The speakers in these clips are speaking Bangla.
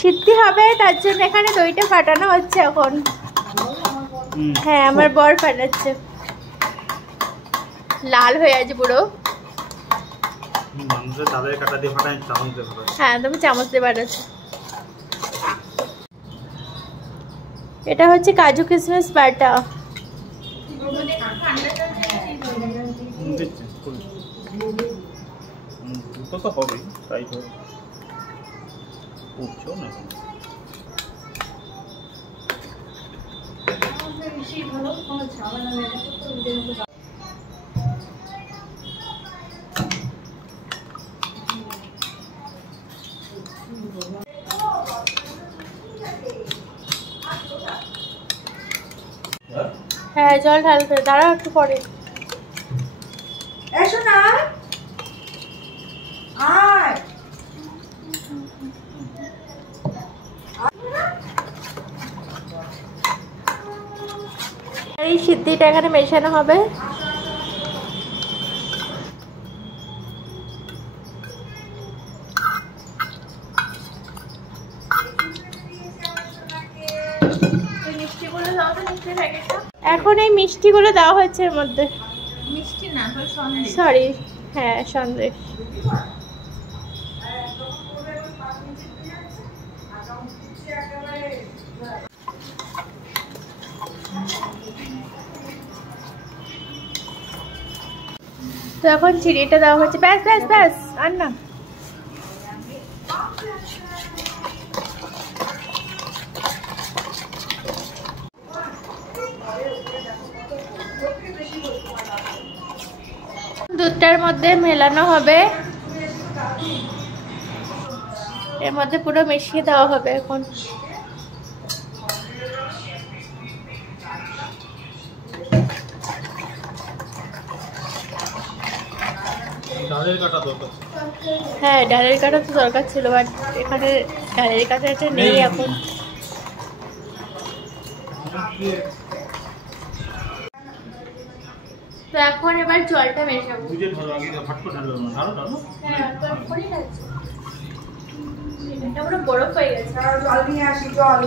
সিদ্ধি হবে তার জন্য এখানে দইটা ফাটানো হচ্ছে এখন। হ্যাঁ আমার বর ফাটাচ্ছে, লাল হয়ে আছে পুরো। হ্যাঁ তুমি চামচ দিয়ে ফাটাচ্ছ। এটা হচ্ছে কাজু কিশমিশ বাটা। তো হবে তাই তো উঠছো না। হ্যাঁ জল ঢালতে দাঁড়াও একটু পরে। এসো না আয়। এই সিদ্ধিটা এখানে মেশানো হবে। এখন এই মিষ্টিগুলো দেওয়া হচ্ছে এর মধ্যে। মিষ্টি না সরি, হ্যাঁ সন্দেশ। তো এখন চিনিটা দেওয়া হচ্ছে। ব্যাস ব্যাস ব্যাস আর না। দুধটার মধ্যে মেলানো হবে, এর মধ্যে পুরো মিশিয়ে দেওয়া হবে এখন। হ্যাঁ ডালের কাটা তো দরকার ছিল, বাট এখানে ডালের কাটাটা নেই এখন। তো এখন এবার জলটা মেশাবো। এটা পুরো বরফ হয়ে গেছে। জল নিয়ে আসি, জল।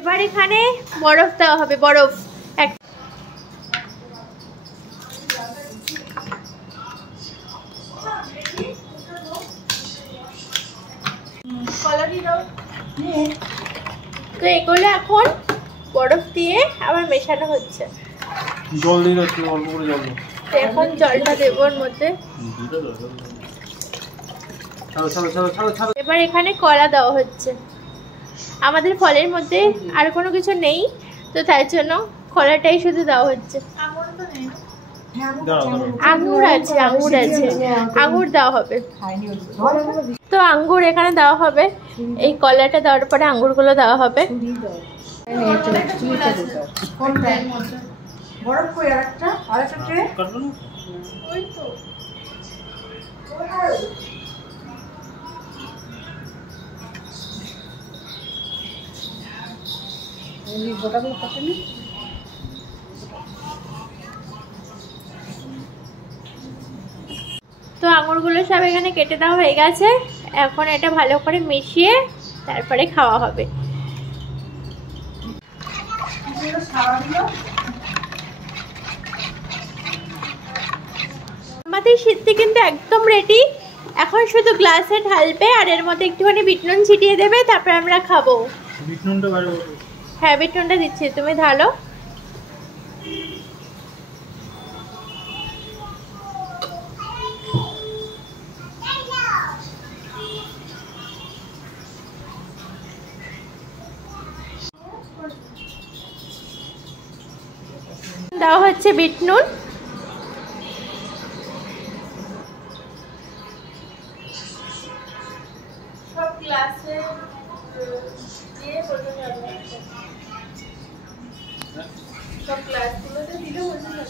এবার এখানে বরফ দেওয়া হবে, বরফ। তো এগুলো এখন বরফ দিয়ে আবার মেশানো হচ্ছে। জল দিয়ে একটু অল্প করে জল। এখন জলটা দেবো ওর মধ্যে। এবার এখানে কলা দেওয়া হচ্ছে। আমাদের ফলের মধ্যে আর কোনো কিছু নেই, তো তার জন্য কলাটাই শুধু দেওয়া হচ্ছে। আঙ্গুর আছে, আঙ্গুর আছে, আঙ্গুর দেওয়া হবে। তো আঙ্গুর এখানে দেওয়া হবে। এই কলাটা দেওয়ার পরে আঙ্গুরগুলো দেওয়া হবে। বরফ কই আরেকটা ট্রে। ওই তো এই গোটাগুলো কাটে না। তো আঙুরগুলো সব এখানে কেটে দেওয়া হয়ে গেছে। এখন এটা ভালো করে মিশিয়ে তারপরে খাওয়া হবে। আমাদের সিদ্ধি কিন্তু একদম রেডি। এখন শুধু গ্লাসে ঢালবে আর এর মধ্যে একটুখানি বিট নুন ছিটিয়ে দেবে, তারপর আমরা খাবো। বিট নুনটা বাইরে। হ্যাঁ বিট নুনটা দিচ্ছি, তুমি ঢালো। দেওয়া হচ্ছে বিট নুন। সব গ্লাসে দিয়ে বলতে হবে, সব গ্লাসগুলোতে দিলে বলতে হবে।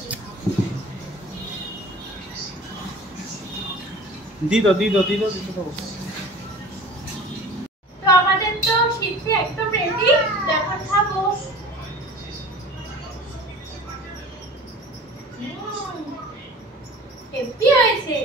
দিদো তো আমাদের তো সিদ্ধি একদম রেডি। এখন এবার খাবো। হেভি হয়েছে।